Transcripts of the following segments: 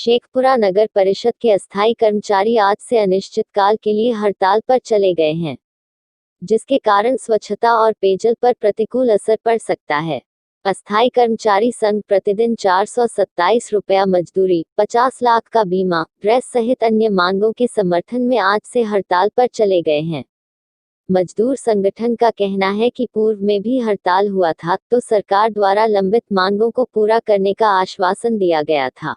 शेखपुरा नगर परिषद के अस्थायी कर्मचारी आज से अनिश्चितकाल के लिए हड़ताल पर चले गए हैं, जिसके कारण स्वच्छता और पेयजल पर प्रतिकूल असर पड़ सकता है। अस्थायी कर्मचारी संघ प्रतिदिन 427 रुपया मजदूरी, 50 लाख का बीमा, ड्रेस सहित अन्य मांगों के समर्थन में आज से हड़ताल पर चले गए हैं। मजदूर संगठन का कहना है कि पूर्व में भी हड़ताल हुआ था तो सरकार द्वारा लंबित मांगों को पूरा करने का आश्वासन दिया गया था,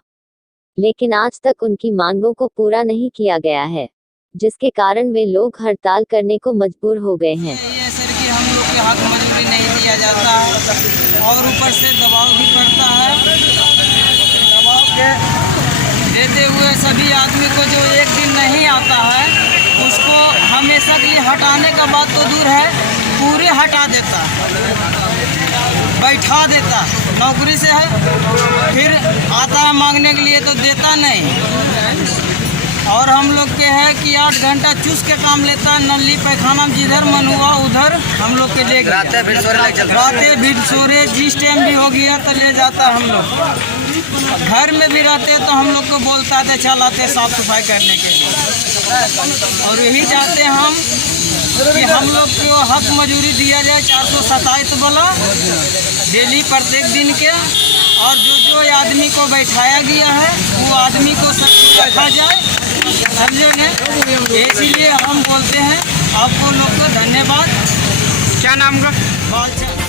लेकिन आज तक उनकी मांगों को पूरा नहीं किया गया है, जिसके कारण वे लोग हड़ताल करने को मजबूर हो गए हैं। सर कि हम लोग के हक मजदूरी नहीं दिया जाता है और ऊपर से दबाव भी पड़ता है। दबाव के देते हुए सभी आदमी को जो एक दिन नहीं आता है उसको हमेशा के लिए हटाने का बात तो दूर है, पूरे हटा देता, बैठा देता। नौकरी से है फिर आता है मांगने के लिए तो देता नहीं। और हम लोग के है कि 8 घंटा चूस के काम लेता है। नली पैखाना जिधर मन हुआ उधर हम लोग के ले गया। रातें भी सोरे जिस टाइम भी हो गया तो ले जाता हम लोग। घर में भी रहते तो हम लोग को बोलता है चल आते साफ सफाई करने के लिए। और यही चाहते हैं हम कि हम लोग को हक मजदूरी दिया जाए 427 वाला डेली प्रत्येक दिन के। और जो आदमी को बैठाया गया है वो आदमी को सब रखा जाए, समझो ने। इसीलिए हम बोलते हैं आपको लोग को धन्यवाद। क्या नाम का? बालचंद।